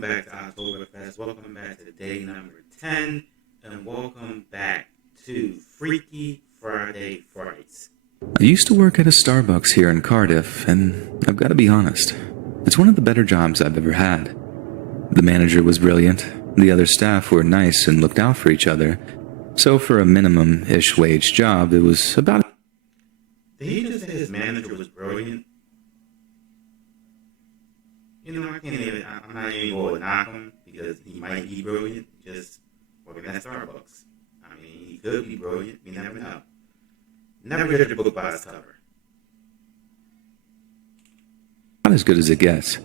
welcome back to Oktoberfest, welcome back to day number 10, and welcome back to Freaky Friday Frights. I used to work at a Starbucks here in Cardiff, and I've got to be honest, it's one of the better jobs I've ever had. The manager was brilliant, the other staff were nice and looked out for each other, so for a minimum-ish wage job, it was about... Did he just say his manager was brilliant? You know, I'm not even going to knock him because he might be brilliant, just working at Starbucks. I mean, he could be brilliant, you never know. Never judge a book by its cover. Not as good as it gets.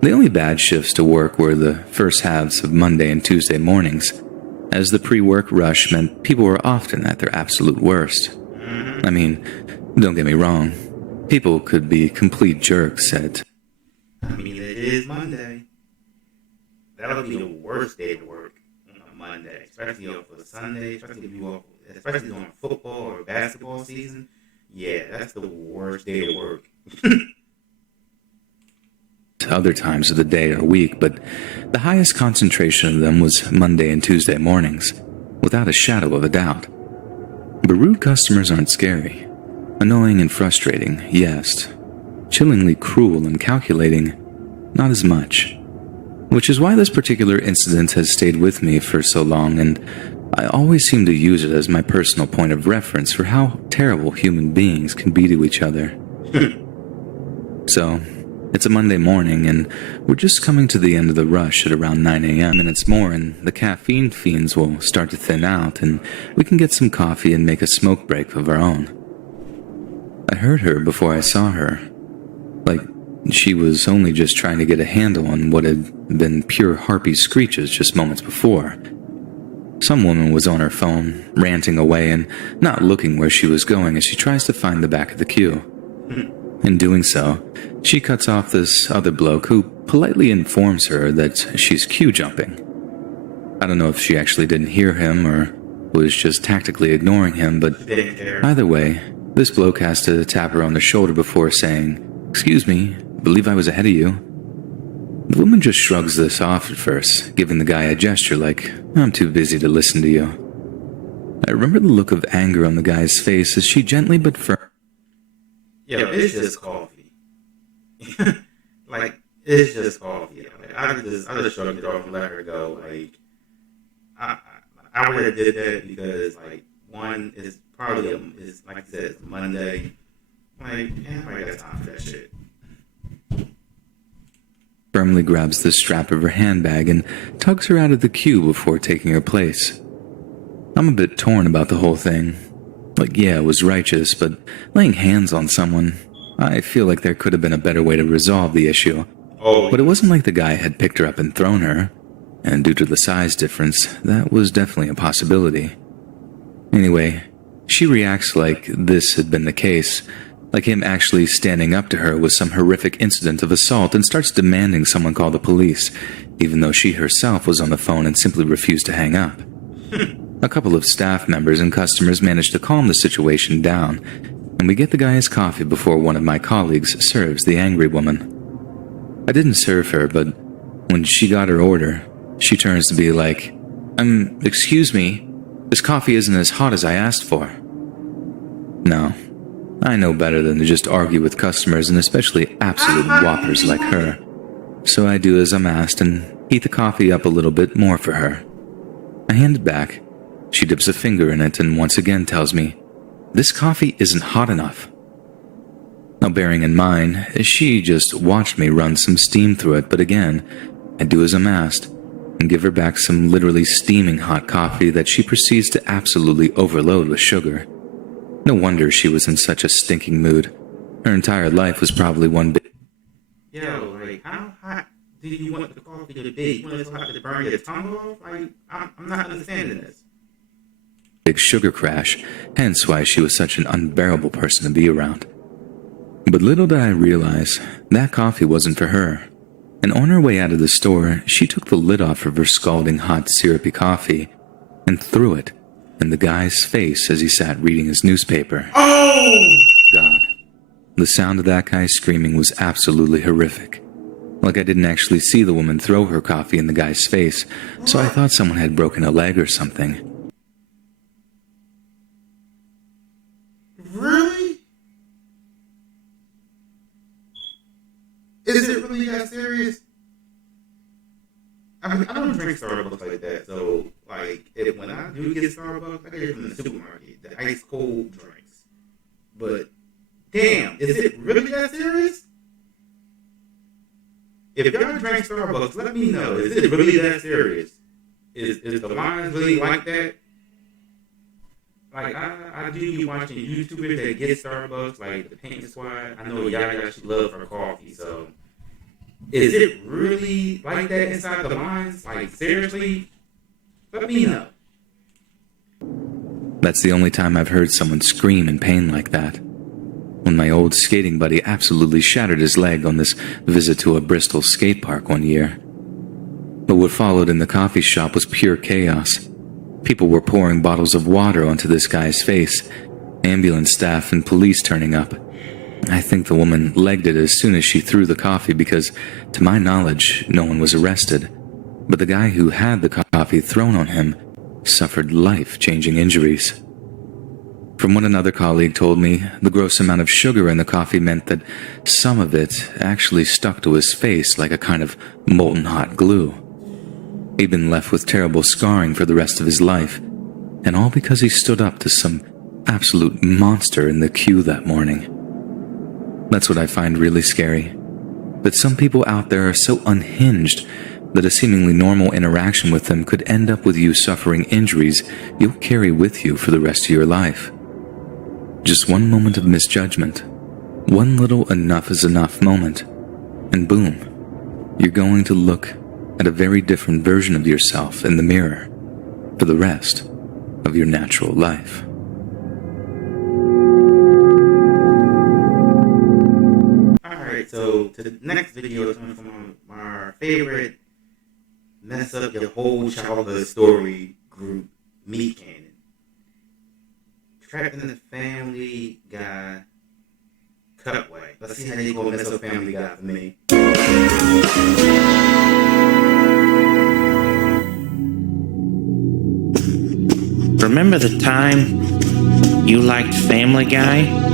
The only bad shifts to work were the first halves of Monday and Tuesday mornings, as the pre-work rush meant people were often at their absolute worst. I mean, don't get me wrong, people could be complete jerks at... I mean, it is Monday. That'll be the worst day to work on a Monday, especially for Sunday, especially on football or basketball season. Yeah, that's the worst day to work. Other times of the day or week, but the highest concentration of them was Monday and Tuesday mornings, without a shadow of a doubt. But rude customers aren't scary. Annoying and frustrating, yes. Chillingly cruel and calculating, not as much. Which is why this particular incident has stayed with me for so long, and I always seem to use it as my personal point of reference for how terrible human beings can be to each other. So, it's a Monday morning, and we're just coming to the end of the rush at around 9 a.m. Minutes more, and the caffeine fiends will start to thin out, and we can get some coffee and make a smoke break of our own. I heard her before I saw her. Like, she was only just trying to get a handle on what had been pure harpy screeches just moments before. Some woman was on her phone, ranting away and not looking where she was going as she tries to find the back of the queue. In doing so, she cuts off this other bloke who politely informs her that she's queue jumping. I don't know if she actually didn't hear him or was just tactically ignoring him, but either way, this bloke has to tap her on the shoulder before saying, "Excuse me, believe I was ahead of you." The woman just shrugs this off at first, giving the guy a gesture like, "I'm too busy to listen to you." I remember the look of anger on the guy's face as she gently but firmly... Yo, it's just coffee. Like, it's just coffee. Like, I just shrugged it off and let her go. Like, I would have did that because, like, one is probably, is like you said, it's Monday. Like, everybody got time for that shit. Firmly grabs the strap of her handbag and tugs her out of the queue before taking her place. I'm a bit torn about the whole thing. Like, yeah, it was righteous, but laying hands on someone, I feel like there could have been a better way to resolve the issue. But it wasn't like the guy had picked her up and thrown her, and due to the size difference, that was definitely a possibility. Anyway, she reacts like this had been the case, like him actually standing up to her was some horrific incident of assault, and starts demanding someone call the police, even though she herself was on the phone and simply refused to hang up. A couple of staff members and customers managed to calm the situation down, and we get the guy his coffee before one of my colleagues serves the angry woman. I didn't serve her, but when she got her order, she turns to be like, excuse me, this coffee isn't as hot as I asked for." No, I know better than to just argue with customers, and especially absolute whoppers like her. So I do as I'm asked and heat the coffee up a little bit more for her. I hand it back. She dips a finger in it and once again tells me, "This coffee isn't hot enough." Now, bearing in mind, she just watched me run some steam through it, but again, I do as I'm asked and give her back some literally steaming hot coffee that she proceeds to absolutely overload with sugar. No wonder she was in such a stinking mood. Her entire life was probably one big... Yo, like, how hot do you want the coffee to be? You want it so hot to burn your tongue off? Like, I'm not understanding this. Big sugar crash, hence why she was such an unbearable person to be around. But little did I realize, that coffee wasn't for her. And on her way out of the store, she took the lid off of her scalding hot syrupy coffee and threw it in the guy's face as he sat reading his newspaper. Oh! God. The sound of that guy screaming was absolutely horrific. Like I didn't actually see the woman throw her coffee in the guy's face, so I thought someone had broken a leg or something. Really? Is it really that serious? I mean, I don't drink Starbucks like that, so, like, when I do get Starbucks, I get it from the supermarket, the ice cold drinks. But, damn, is it really that serious? If y'all drink Starbucks, let me know. Is it really that serious? Is the lines really like that? Like, I do be watching YouTubers that get Starbucks, like the Pink Squad. I know Yaya, she loves her coffee, so... Is it really like that inside the lines? Like, seriously? Let me know. That's the only time I've heard someone scream in pain like that. When my old skating buddy absolutely shattered his leg on this visit to a Bristol skate park one year. But what followed in the coffee shop was pure chaos. People were pouring bottles of water onto this guy's face, ambulance staff and police turning up. I think the woman legged it as soon as she threw the coffee because, to my knowledge, no one was arrested. But the guy who had the coffee thrown on him suffered life-changing injuries. From what another colleague told me, the gross amount of sugar in the coffee meant that some of it actually stuck to his face like a kind of molten hot glue. He'd been left with terrible scarring for the rest of his life, and all because he stood up to some absolute monster in the queue that morning. That's what I find really scary. That some people out there are so unhinged that a seemingly normal interaction with them could end up with you suffering injuries you'll carry with you for the rest of your life. Just one moment of misjudgment, one little enough is enough moment, and boom, you're going to look at a very different version of yourself in the mirror for the rest of your natural life. So, to the next video is coming from our favorite mess up your whole childhood story group, Meat Cannon. Trapped in the Family Guy Cutaway. Let's see how they go mess up Family Guy for me. Remember the time you liked Family Guy?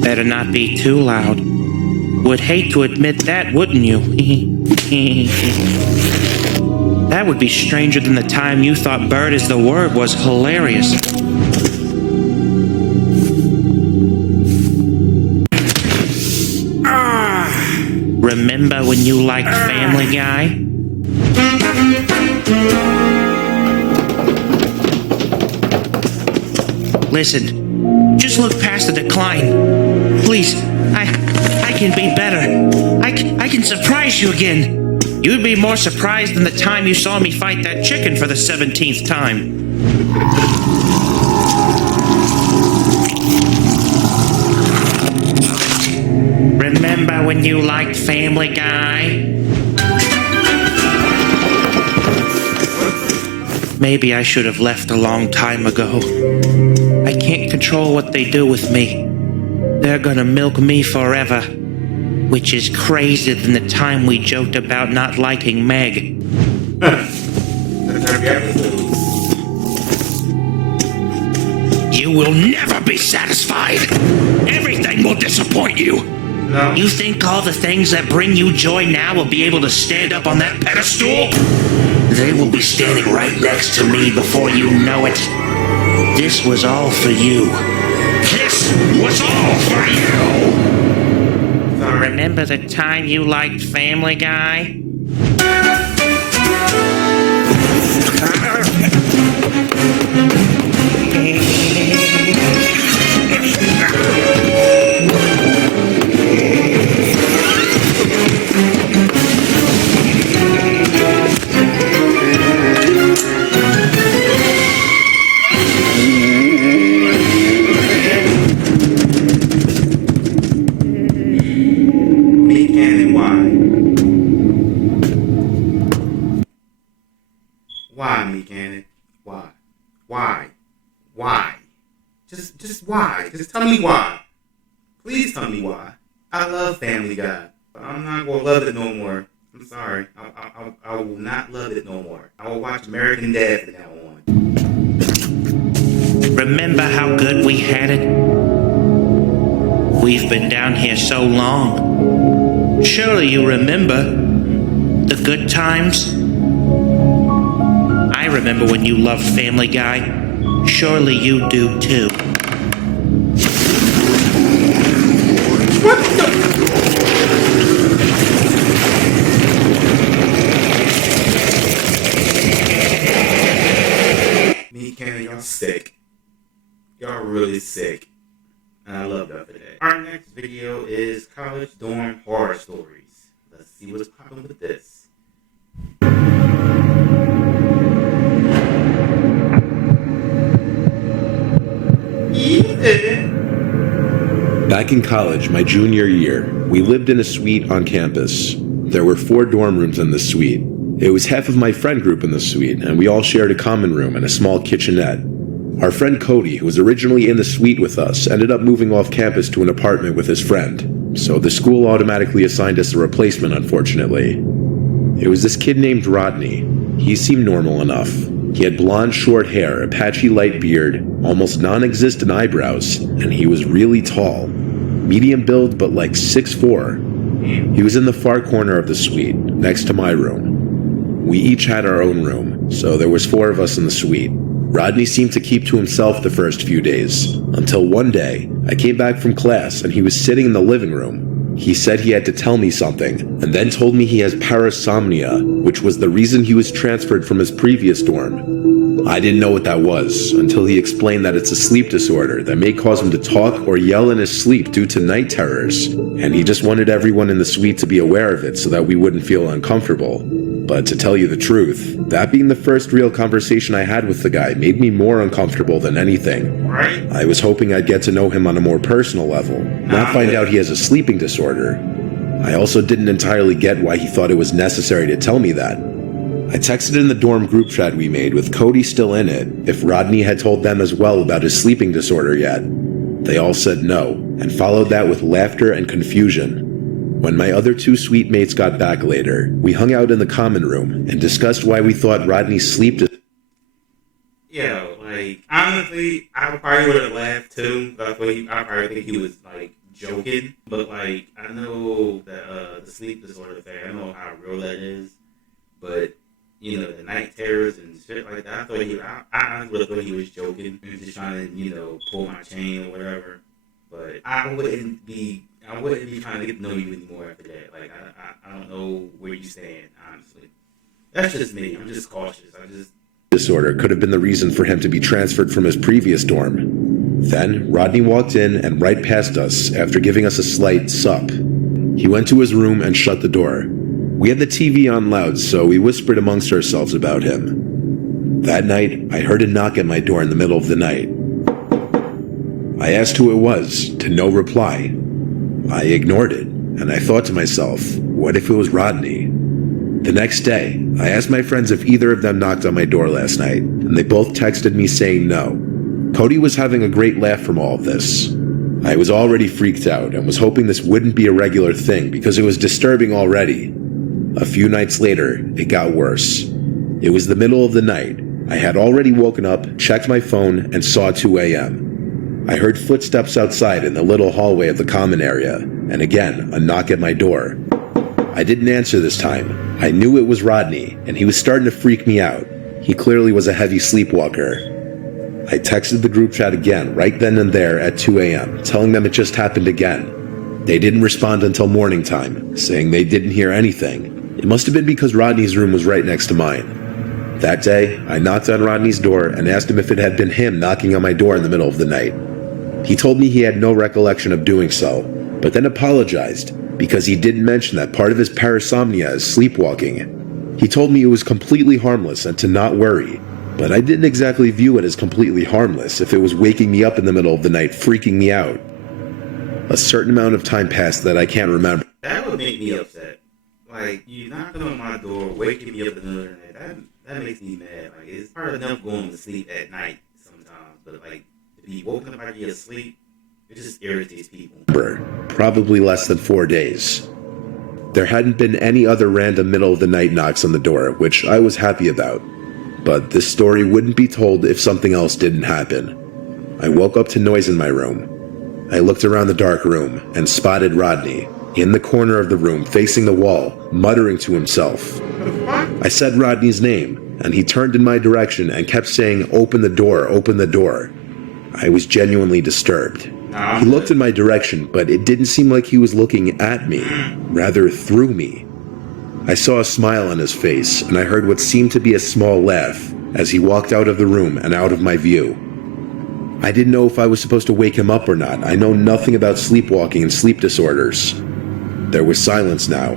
Better not be too loud. Would hate to admit that, wouldn't you? That would be stranger than the time you thought Bird is the Word was hilarious. Remember when you liked Family Guy? Listen, just look past the decline. Please, I can be better. I can surprise you again. You'd be more surprised than the time you saw me fight that chicken for the 17th time. Remember when you liked Family Guy? Maybe I should have left a long time ago. I can't control what they do with me. They're gonna milk me forever. Which is crazier than the time we joked about not liking Meg. You will never be satisfied. Everything will disappoint you. No. You think all the things that bring you joy now will be able to stand up on that pedestal? They will be standing right next to me before you know it. This was all for you. This was all for you! Remember the time you liked Family Guy? Just why? Just tell me why. Please tell me why. I love Family Guy, but I'm not gonna love it no more. I'm sorry. I will not love it no more. I will watch American Dad from now on. Remember how good we had it? We've been down here so long. Surely you remember the good times? I remember when you loved Family Guy. Surely you do too. What the? Me, Cannon, y'all sick. Y'all really sick. And I love that for that. Our next video is college dorm horror stories. Let's see what's popping with this. Back in college, my junior year, we lived in a suite on campus. There were 4 dorm rooms in the suite. It was half of my friend group in the suite, and we all shared a common room and a small kitchenette. Our friend Cody, who was originally in the suite with us, ended up moving off campus to an apartment with his friend. So the school automatically assigned us a replacement, unfortunately. It was this kid named Rodney. He seemed normal enough. He had blonde short hair, a patchy light beard, almost non-existent eyebrows, and he was really tall. Medium build, but like 6'4". He was in the far corner of the suite, next to my room. We each had our own room, so there was 4 of us in the suite. Rodney seemed to keep to himself the first few days, until one day, I came back from class and he was sitting in the living room. He said he had to tell me something, and then told me he has parasomnia, which was the reason he was transferred from his previous dorm. I didn't know what that was, until he explained that it's a sleep disorder that may cause him to talk or yell in his sleep due to night terrors, and he just wanted everyone in the suite to be aware of it so that we wouldn't feel uncomfortable. But to tell you the truth, that being the first real conversation I had with the guy made me more uncomfortable than anything. Right? I was hoping I'd get to know him on a more personal level, not find out he has a sleeping disorder. I also didn't entirely get why he thought it was necessary to tell me that. I texted in the dorm group chat we made with Cody still in it if Rodney had told them as well about his sleeping disorder yet. They all said no, and followed that with laughter and confusion. When my other 2 suite mates got back later, we hung out in the common room and discussed why we thought Rodney's sleep Yo, like, honestly, I probably would have laughed too. I probably think he was, like, joking. But, like, I know that the sleep disorder thing, I know how real that is. But, you know, the night terrors and shit like that, I honestly thought he was joking. He was just trying to, you know, pull my chain or whatever. But I wouldn't be trying to get to know you anymore after that. Like, I don't know where you stand, honestly. That's just me. I'm just cautious. disorder could have been the reason for him to be transferred from his previous dorm. Then, Rodney walked in and right past us after giving us a slight sup. He went to his room and shut the door. We had the TV on loud, so we whispered amongst ourselves about him. That night, I heard a knock at my door in the middle of the night. I asked who it was, to no reply. I ignored it, and I thought to myself, what if it was Rodney? The next day, I asked my friends if either of them knocked on my door last night, and they both texted me saying no. Cody was having a great laugh from all of this. I was already freaked out and was hoping this wouldn't be a regular thing because it was disturbing already. A few nights later, it got worse. It was the middle of the night. I had already woken up, checked my phone, and saw 2 a.m. I heard footsteps outside in the little hallway of the common area, and again, a knock at my door. I didn't answer this time. I knew it was Rodney, and he was starting to freak me out. He clearly was a heavy sleepwalker. I texted the group chat again right then and there at 2 a.m., telling them it just happened again. They didn't respond until morning time, saying they didn't hear anything. It must have been because Rodney's room was right next to mine. That day, I knocked on Rodney's door and asked him if it had been him knocking on my door in the middle of the night. He told me he had no recollection of doing so, but then apologized because he didn't mention that part of his parasomnia is sleepwalking. He told me it was completely harmless and to not worry, but I didn't exactly view it as completely harmless if it was waking me up in the middle of the night, freaking me out. A certain amount of time passed that I can't remember. That would make me upset. Like, you knocking on my door, waking me up in the middle of the night, that makes me mad. Like, it's hard enough going to sleep at night sometimes, but like, to be woken up out of your sleep, It just irritates people. Probably less than 4 days. There hadn't been any other random middle-of-the-night knocks on the door, which I was happy about. But this story wouldn't be told if something else didn't happen. I woke up to noise in my room. I looked around the dark room and spotted Rodney, in the corner of the room facing the wall, muttering to himself. I said Rodney's name, and he turned in my direction and kept saying, "Open the door, open the door." I was genuinely disturbed. He looked in my direction, but it didn't seem like he was looking at me, rather through me. I saw a smile on his face, and I heard what seemed to be a small laugh as he walked out of the room and out of my view. I didn't know if I was supposed to wake him up or not. I know nothing about sleepwalking and sleep disorders. There was silence now.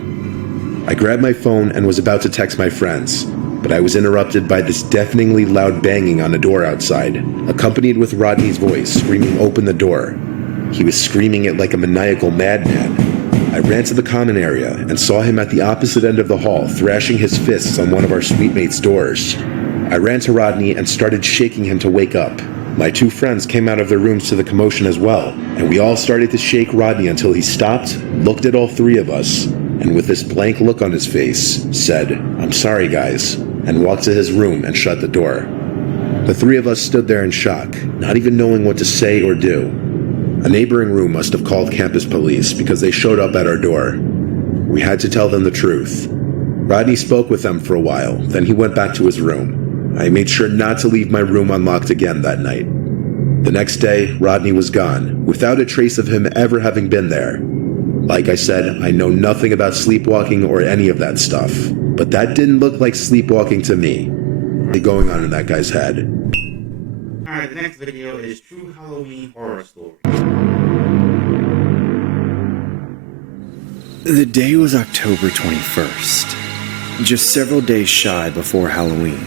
I grabbed my phone and was about to text my friends, but I was interrupted by this deafeningly loud banging on a door outside, accompanied with Rodney's voice screaming, "Open the door." He was screaming it like a maniacal madman. I ran to the common area and saw him at the opposite end of the hall, thrashing his fists on one of our suite mates' doors. I ran to Rodney and started shaking him to wake up. My two friends came out of their rooms to the commotion as well, and we all started to shake Rodney until he stopped, looked at all three of us, and with this blank look on his face, said, "I'm sorry guys," and walked to his room and shut the door. The three of us stood there in shock, not even knowing what to say or do. A neighboring room must have called campus police because they showed up at our door. We had to tell them the truth. Rodney spoke with them for a while, then he went back to his room. I made sure not to leave my room unlocked again that night. The next day, Rodney was gone, without a trace of him ever having been there. Like I said, I know nothing about sleepwalking or any of that stuff, but that didn't look like sleepwalking to me. What's going on in that guy's head? Alright, the next video is True Halloween Horror Story. The day was October 21st, just several days shy before Halloween.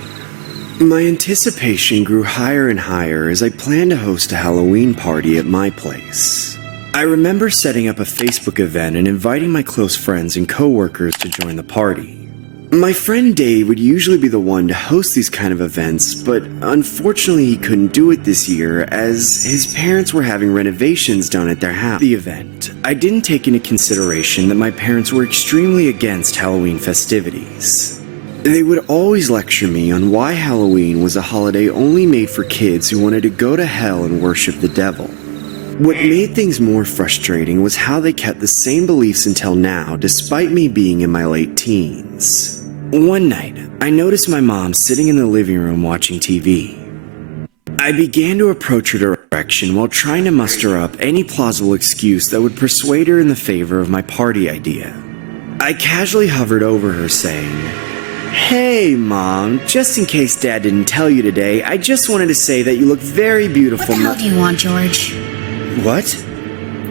My anticipation grew higher and higher as I planned to host a Halloween party at my place. I remember setting up a Facebook event and inviting my close friends and coworkers to join the party. My friend Dave would usually be the one to host these kind of events, but unfortunately he couldn't do it this year as his parents were having renovations done at their house. The event, I didn't take into consideration that my parents were extremely against Halloween festivities. They would always lecture me on why Halloween was a holiday only made for kids who wanted to go to hell and worship the devil. What made things more frustrating was how they kept the same beliefs until now, despite me being in my late teens. One night, I noticed my mom sitting in the living room watching TV. I began to approach her direction while trying to muster up any plausible excuse that would persuade her in the favor of my party idea. I casually hovered over her saying, "Hey, Mom, just in case Dad didn't tell you today, I just wanted to say that you look very beautiful." What the hell do you want, George? What?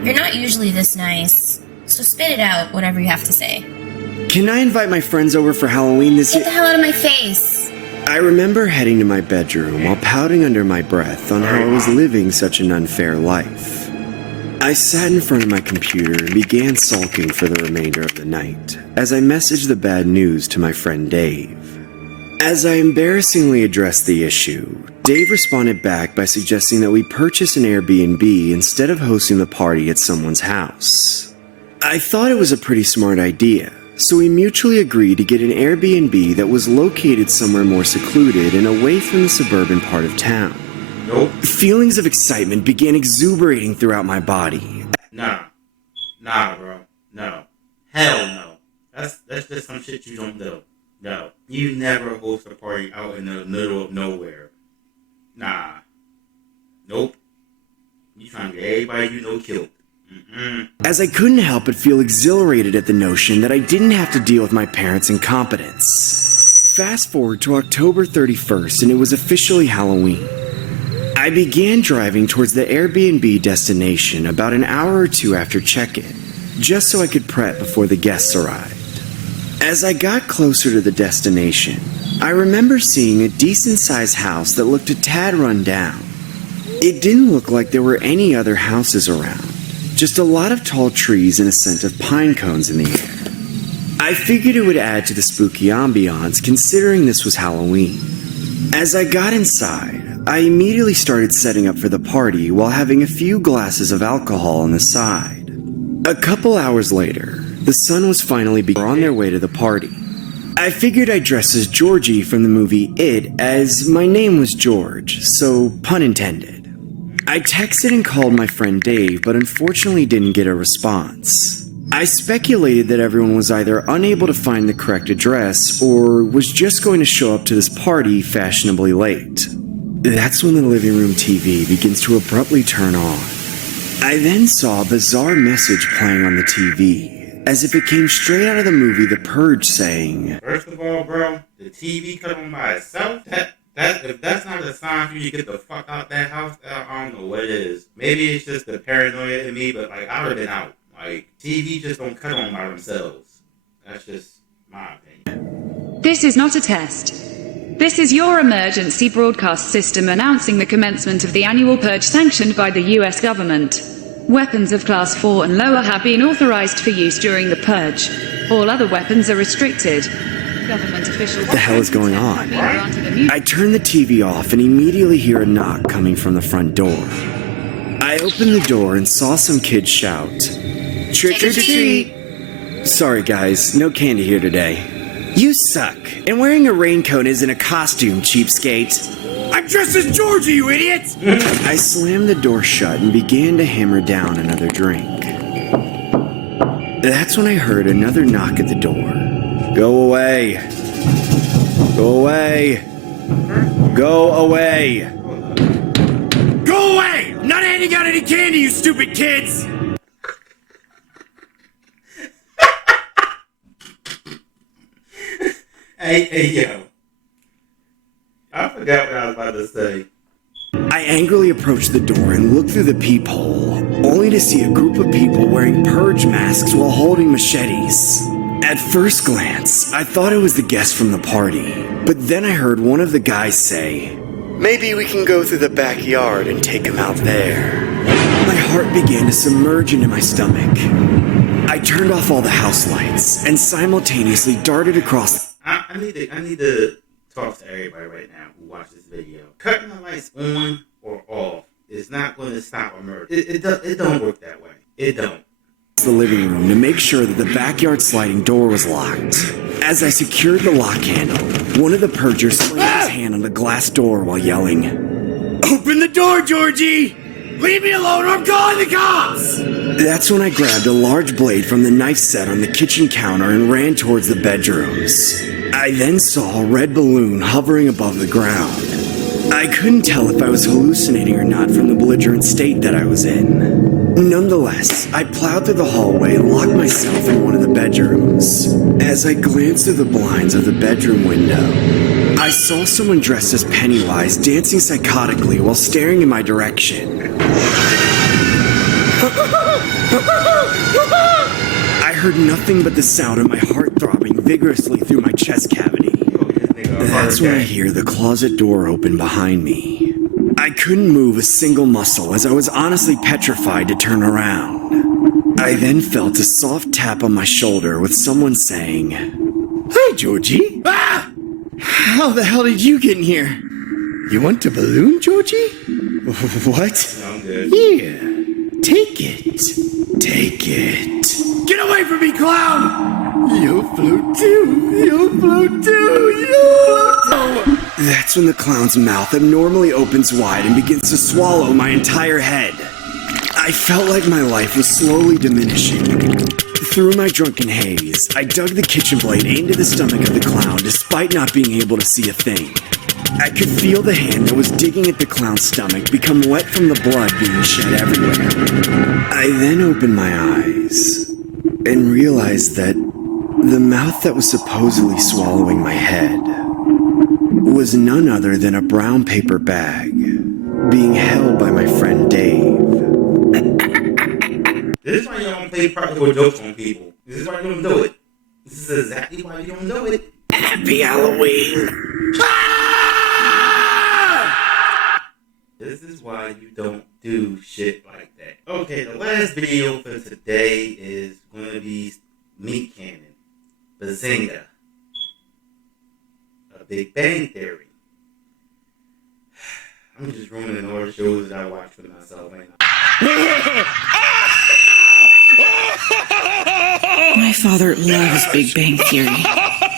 You're not usually this nice, so spit it out, whatever you have to say. Can I invite my friends over for Halloween this year? Get the hell out of my face! I remember heading to my bedroom while pouting under my breath on how I was living such an unfair life. I sat in front of my computer and began sulking for the remainder of the night as I messaged the bad news to my friend Dave. As I embarrassingly addressed the issue, Dave responded back by suggesting that we purchase an Airbnb instead of hosting the party at someone's house. I thought it was a pretty smart idea, so we mutually agreed to get an Airbnb that was located somewhere more secluded and away from the suburban part of town. Nope. Feelings of excitement began exuberating throughout my body. Nah, bro. No. Hell no. That's just some shit you don't do. No. You never host a party out in the middle of nowhere. Nah. Nope. You trying to get everybody you know killed. As I couldn't help but feel exhilarated at the notion that I didn't have to deal with my parents' incompetence. Fast forward to October 31st and it was officially Halloween. I began driving towards the Airbnb destination about an hour or two after check-in, just so I could prep before the guests arrived. As I got closer to the destination, I remember seeing a decent-sized house that looked a tad run down. It didn't look like there were any other houses around, just a lot of tall trees and a scent of pine cones in the air. I figured it would add to the spooky ambiance considering this was Halloween. As I got inside, I immediately started setting up for the party while having a few glasses of alcohol on the side. A couple hours later, the sun was finally on their way to the party. I figured I'd dress as Georgie from the movie It, as my name was George, so pun intended. I texted and called my friend Dave, but unfortunately didn't get a response. I speculated that everyone was either unable to find the correct address or was just going to show up to this party fashionably late. That's when the living room TV begins to abruptly turn on. I then saw a bizarre message playing on the TV, as if it came straight out of the movie The Purge, saying, First of all, bro, the TV cut on by itself. If that's not a sign for you to get the fuck out that house, I don't know what it is. Maybe it's just the paranoia in me, but like I would've been out. Like TV just don't cut on by themselves. That's just my opinion. This is not a test. This is your emergency broadcast system announcing the commencement of the annual purge sanctioned by the US government. Weapons of Class 4 and lower have been authorized for use during the purge. All other weapons are restricted. Government officials... What the hell is going on? I turn the TV off and immediately hear a knock coming from the front door. I open the door and saw some kids shout, "Trick or treat!" Sorry guys, no candy here today. You suck, and wearing a raincoat isn't a costume, cheapskate. I'm dressed as Georgie, you idiot! I slammed the door shut and began to hammer down another drink. That's when I heard another knock at the door. Go away. Go away. Go away. Go away! I'm not handing out any candy, you stupid kids! Hey, yo. I forgot what I was about to say. I angrily approached the door and looked through the peephole, only to see a group of people wearing purge masks while holding machetes. At first glance, I thought it was the guests from the party, but then I heard one of the guys say, "Maybe we can go through the backyard and take him out there." My heart began to submerge into my stomach. I turned off all the house lights and simultaneously darted across. I need to talk to everybody right now who watched this video. Cutting the lights on or off is not going to stop a murder. It don't work that way. It don't. The living room to make sure that the backyard sliding door was locked. As I secured the lock handle, one of the purgers slammed his hand on the glass door while yelling, "Open the door, Georgie! Leave me alone or I'm calling the cops!" That's when I grabbed a large blade from the knife set on the kitchen counter and ran towards the bedrooms. I then saw a red balloon hovering above the ground. I couldn't tell if I was hallucinating or not from the belligerent state that I was in. Nonetheless, I plowed through the hallway and locked myself in one of the bedrooms. As I glanced through the blinds of the bedroom window, I saw someone dressed as Pennywise dancing psychotically while staring in my direction. I heard nothing but the sound of my heart throbbing vigorously through my chest cavity. That's when I hear the closet door open behind me. I couldn't move a single muscle as I was honestly petrified to turn around. I then felt a soft tap on my shoulder with someone saying, "Hi, Georgie." Ah! How the hell did you get in here? You want a balloon, Georgie? What? I'm good. Here. Take it. Take it. Get away from me, clown! You'll float too. You'll float too. You'll float too. That's when the clown's mouth abnormally opens wide and begins to swallow my entire head. I felt like my life was slowly diminishing. Through my drunken haze, I dug the kitchen blade into the stomach of the clown despite not being able to see a thing. I could feel the hand that was digging at the clown's stomach become wet from the blood being shed everywhere. I then opened my eyes and realized that the mouth that was supposedly swallowing my head was none other than a brown paper bag being held by my friend Dave. This is why you don't play practical jokes on people. This is why you don't do it. This is exactly why you don't do it. Happy Halloween! This is why you don't do shit like that. Okay, the last video for today is going to be Meat Cannon, Bazinga, A Big Bang Theory. I'm just ruining all the shows that I watch for myself right now. My father loves Big Bang Theory.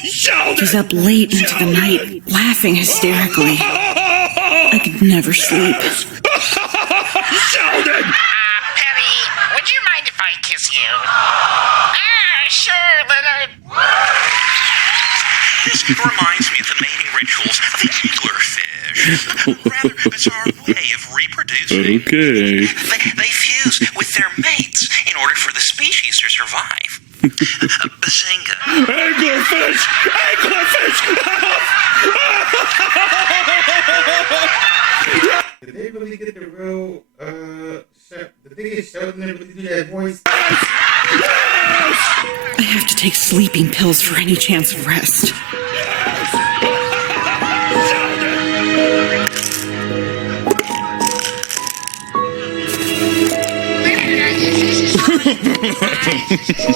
He's up late into the night, laughing hysterically. I could never sleep. Sheldon! Penny, would you mind if I kiss you? Sure, Leonard. This reminds me of the mating rituals of the anglerfish. A rather bizarre way of reproducing. Okay. They fuse with their mates in order for the species to survive. Bazinga. Anglerfish! Anglerfish! Did they really get the real, did they get Sheldon to really do that voice? I have to take sleeping pills for any chance of rest.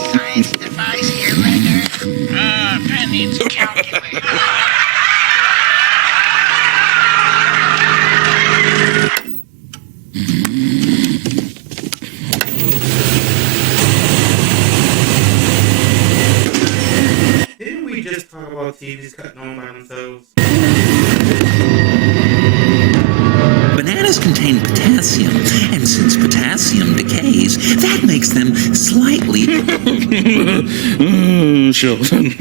Science device here, Leonard. Penny, it's a calculator. Didn't we just talk about TVs cutting on by themselves? Bananas contain potassium, and since potassium decays, that makes them slightly Sheldon.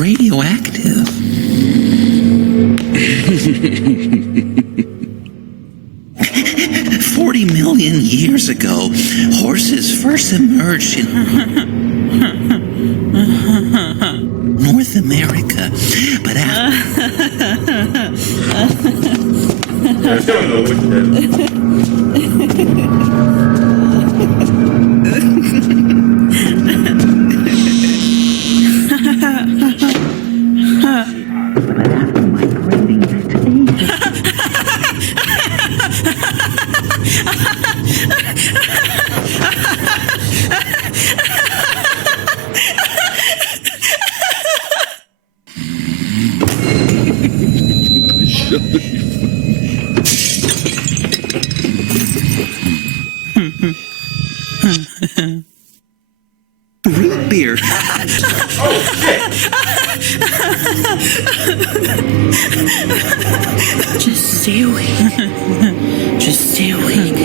radioactive. 40 million years ago, horses first emerged in North America, but after I still don't know what to do. root beer. Just stay awake. Just stay awake.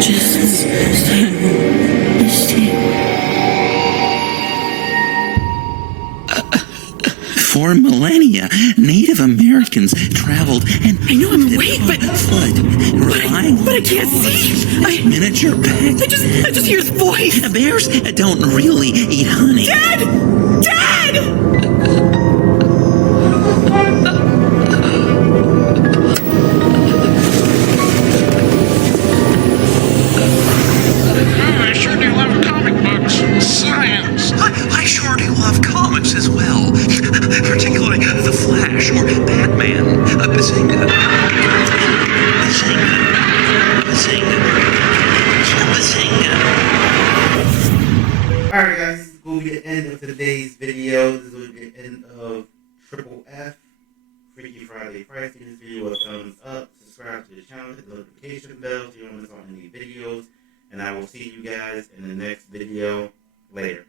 Just stay. For millennia, Native Americans traveled and I know I'm awake, but relying I can't see. on miniature pets. I just hear his voice. Bears don't really eat honey. Dad! Dad! I sure do love comic books. Science. I sure do love comics as well, particularly The Flash or Batman. Bazinga. Bazinga. Bazinga. Bazinga. Alright guys, this will be the end of today's video. This will be the end of Triple F, Freaky Friday Frights. Give this video a thumbs up, subscribe to the channel, hit the notification bell so you don't miss out on any videos. And I will see you guys in the next video later.